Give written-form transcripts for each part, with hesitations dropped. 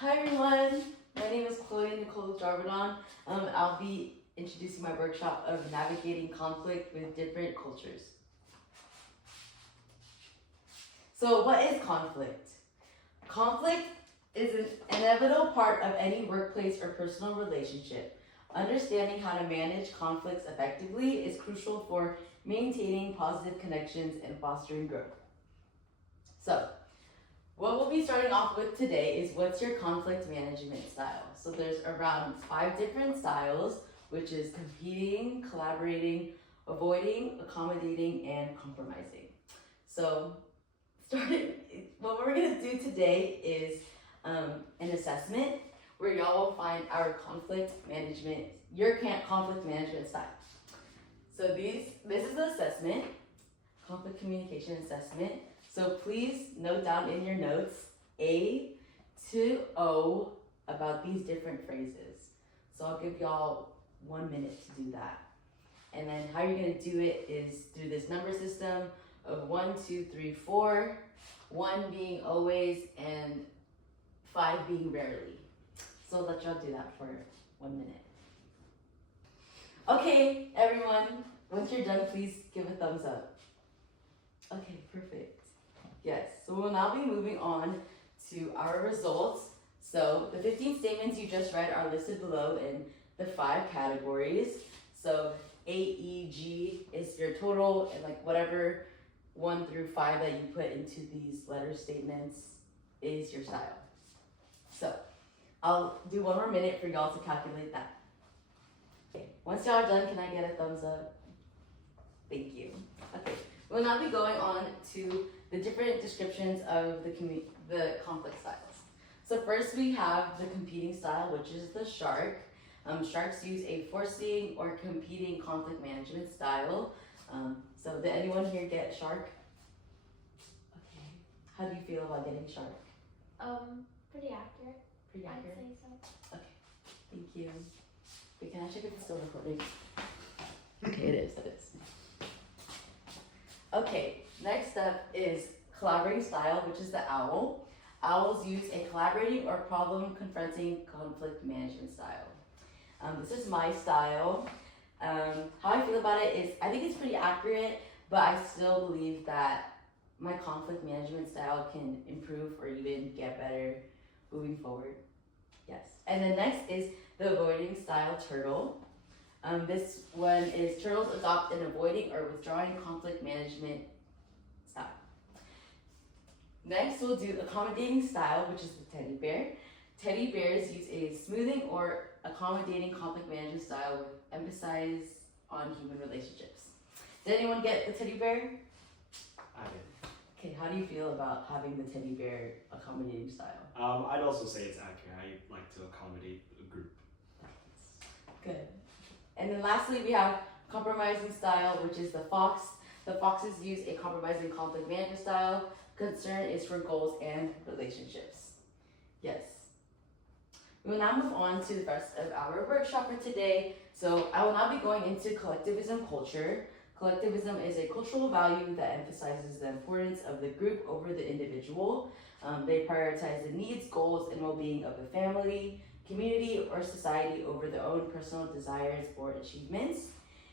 Hi everyone, my name is Chloe Nicole Jarvadon. I'll be introducing my workshop of navigating conflict with different cultures. So what is conflict? Conflict is an inevitable part of any workplace or personal relationship. Understanding how to manage conflicts effectively is crucial for maintaining positive connections and fostering growth. So, what we'll be starting off with today is what's your conflict management style? So there's around 5 different styles, which is competing, collaborating, avoiding, accommodating, and compromising. So what we're gonna do today is an assessment where y'all will find our conflict management style. So this is the assessment, conflict communication assessment. So please note down in your notes A to O about these different phrases. So I'll give y'all 1 minute to do that. And then how you're gonna do it is through this number system of 1, 2, 3, 4, 1 being always and 5 being rarely. So I'll let y'all do that for 1 minute. Okay, everyone, once you're done, please give a thumbs up. Okay, perfect. Yes, so we'll now be moving on to our results. So the 15 statements you just read are listed below in the 5 categories. So A, E, G is your total, and like whatever 1 through 5 that you put into these letter statements is your style. So I'll do 1 more minute for y'all to calculate that. Okay, once y'all are done, can I get a thumbs up? Thank you. Okay, we'll now be going on to the different descriptions of the conflict styles. So first we have the competing style, which is the shark. Sharks use a forcing or competing conflict management style. So did anyone here get shark? Okay. How do you feel about getting shark? Pretty accurate. Pretty accurate? I'd say so. Okay, thank you. Wait, can I check if it's still recording? Okay, it is. Okay, next up is collaborating style, which is the owl. Owls use a collaborating or problem confronting conflict management style. This is my style. How I feel about it is I think it's pretty accurate, but I still believe that my conflict management style can improve or even get better moving forward. Yes. And then next is the avoiding style turtle. This one is turtles adopt an avoiding or withdrawing conflict management style. Next, we'll do accommodating style, which is the teddy bear. Teddy bears use a smoothing or accommodating conflict management style with emphasis on human relationships. Did anyone get the teddy bear? I did. Okay, how do you feel about having the teddy bear accommodating style? I'd also say it's accurate. I like to accommodate a group. Good. And then lastly, we have compromising style, which is the fox. The foxes use a compromising conflict management style. Concern is for goals and relationships. Yes. We will now move on to the rest of our workshop for today. So I will now be going into collectivism culture. Collectivism is a cultural value that emphasizes the importance of the group over the individual. They prioritize the needs, goals, and well-being of the family, community, or society over their own personal desires or achievements.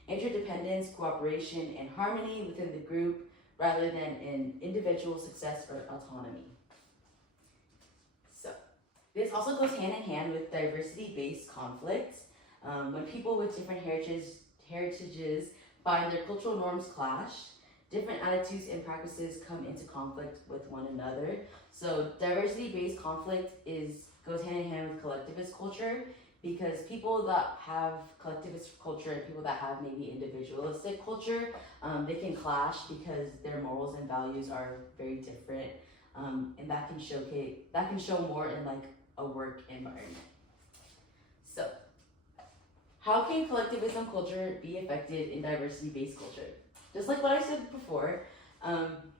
Interdependence, cooperation, and harmony within the group rather than in individual success or autonomy. So, this also goes hand in hand with diversity-based conflict. When people with different heritages find their cultural norms clash, different attitudes and practices come into conflict with one another. So diversity-based conflict goes hand in hand with collectivist culture, because people that have collectivist culture and people that have maybe individualistic culture, they can clash because their morals and values are very different, and that can show more in like a work environment. So, how can collectivism culture be affected in diversity-based culture? Just like what I said before,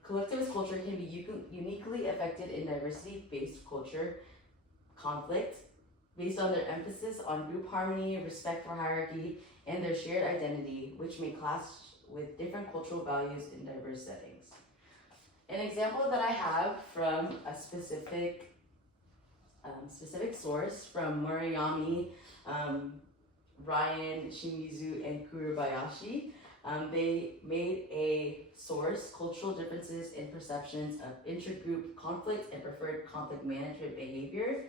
collectivist culture can be uniquely affected in diversity-based culture conflict based on their emphasis on group harmony, respect for hierarchy, and their shared identity, which may clash with different cultural values in diverse settings. An example that I have from a specific specific source from Murayami, Ryan, Shimizu, and Kurobayashi. They made a source, cultural differences in perceptions of intergroup conflict and preferred conflict management behavior.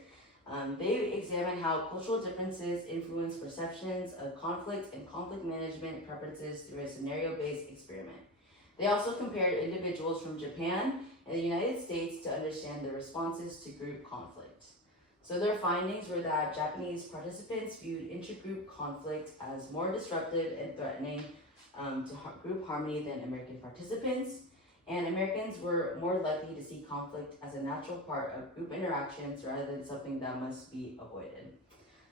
They examine how cultural differences influence perceptions of conflict and conflict management preferences through a scenario-based experiment. They also compared individuals from Japan and the United States to understand the responses to group conflict. So their findings were that Japanese participants viewed intergroup conflict as more disruptive and threatening to group harmony than American participants, and Americans were more likely to see conflict as a natural part of group interactions rather than something that must be avoided.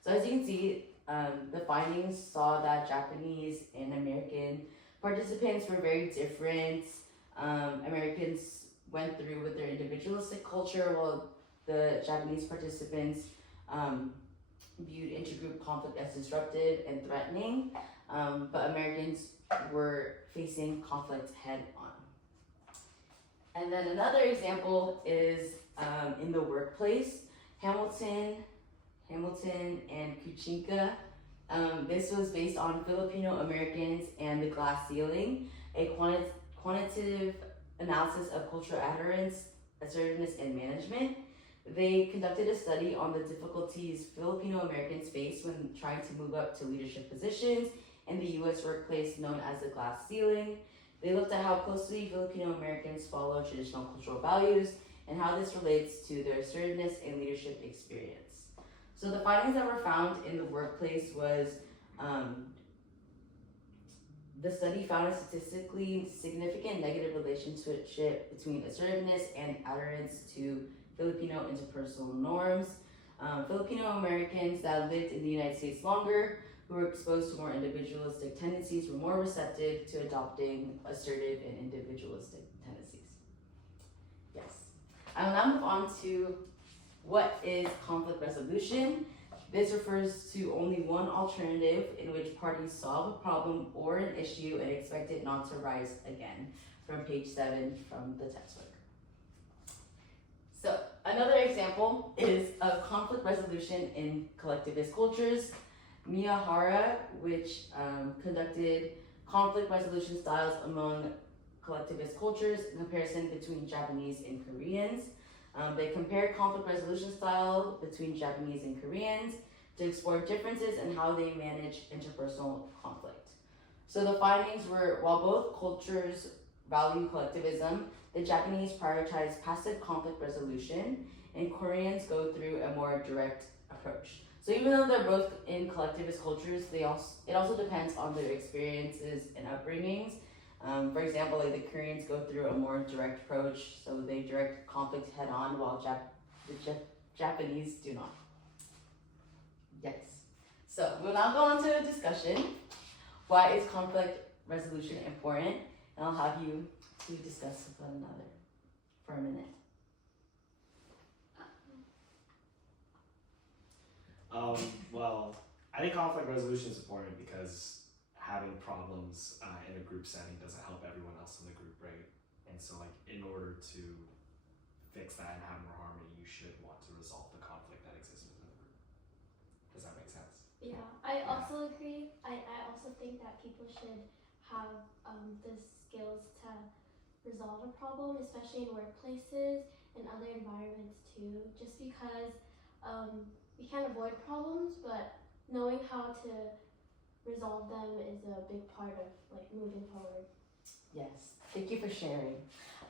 So as you can see, the findings saw that Japanese and American participants were very different. Americans went through with their individualistic culture, while the Japanese participants viewed intergroup conflict as disruptive and threatening, but Americans were facing conflict head on. And then another example is in the workplace, Hamilton and Kuchinka. This was based on Filipino Americans and the glass ceiling, a quantitative analysis of cultural adherence, assertiveness, and management. They conducted a study on the difficulties Filipino Americans face when trying to move up to leadership positions in the US workplace known as the glass ceiling. They looked at how closely Filipino Americans follow traditional cultural values and how this relates to their assertiveness and leadership experience. So the findings that were found in the workplace was the study found a statistically significant negative relationship between assertiveness and adherence to Filipino interpersonal norms. Filipino Americans that lived in the United States longer, who were exposed to more individualistic tendencies, were more receptive to adopting assertive and individualistic tendencies. Yes. I will now move on to what is conflict resolution. This refers to only one alternative in which parties solve a problem or an issue and expect it not to rise again, from page 7 from the textbook. So another example is of conflict resolution in collectivist cultures. Miyahara, which conducted conflict resolution styles among collectivist cultures in comparison between Japanese and Koreans. They compared conflict resolution style between Japanese and Koreans to explore differences in how they manage interpersonal conflict. So the findings were, while both cultures value collectivism, the Japanese prioritize passive conflict resolution, and Koreans go through a more direct approach. So even though they're both in collectivist cultures, it also depends on their experiences and upbringings. For example, like the Koreans go through a more direct approach, so they direct conflict head on, while the Japanese do not. Yes. So we'll now go on to a discussion. Why is conflict resolution important? And I'll have you to discuss with one another for a minute. Well, I think conflict resolution is important because having problems in a group setting doesn't help everyone else in the group, right? And so, like, in order to fix that and have more harmony, you should want to resolve the conflict that exists within the group. Does that make sense? Yeah, I also agree. I also think that people should have the skills to resolve a problem, especially in workplaces and other environments too, just because we can't avoid problems, but knowing how to resolve them is a big part of like moving forward. Yes, thank you for sharing.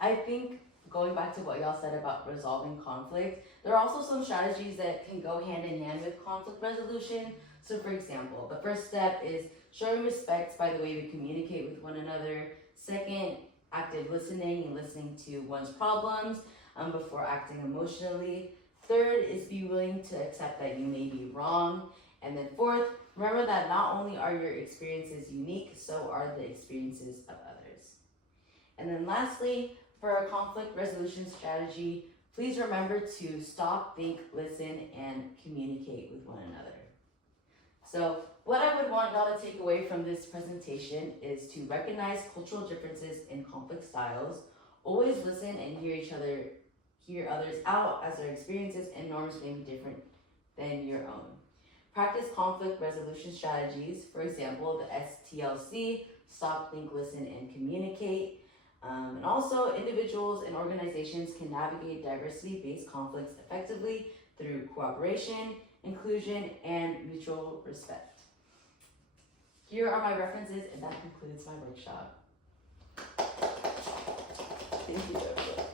I think going back to what y'all said about resolving conflict, there are also some strategies that can go hand in hand with conflict resolution. So for example, the first step is showing respect by the way we communicate with one another. Second, active listening and listening to one's problems before acting emotionally. Third is be willing to accept that you may be wrong. And then fourth, remember that not only are your experiences unique, so are the experiences of others. And then lastly, for a conflict resolution strategy, please remember to stop, think, listen, and communicate with one another. So what I would want y'all to take away from this presentation is to recognize cultural differences in conflict styles, always listen and hear others out as their experiences and norms may be different than your own. Practice conflict resolution strategies, for example, the STLC, stop, think, listen, and communicate. And also, individuals and organizations can navigate diversity-based conflicts effectively through cooperation, inclusion, and mutual respect. Here are my references, and that concludes my workshop. Thank you, Deborah.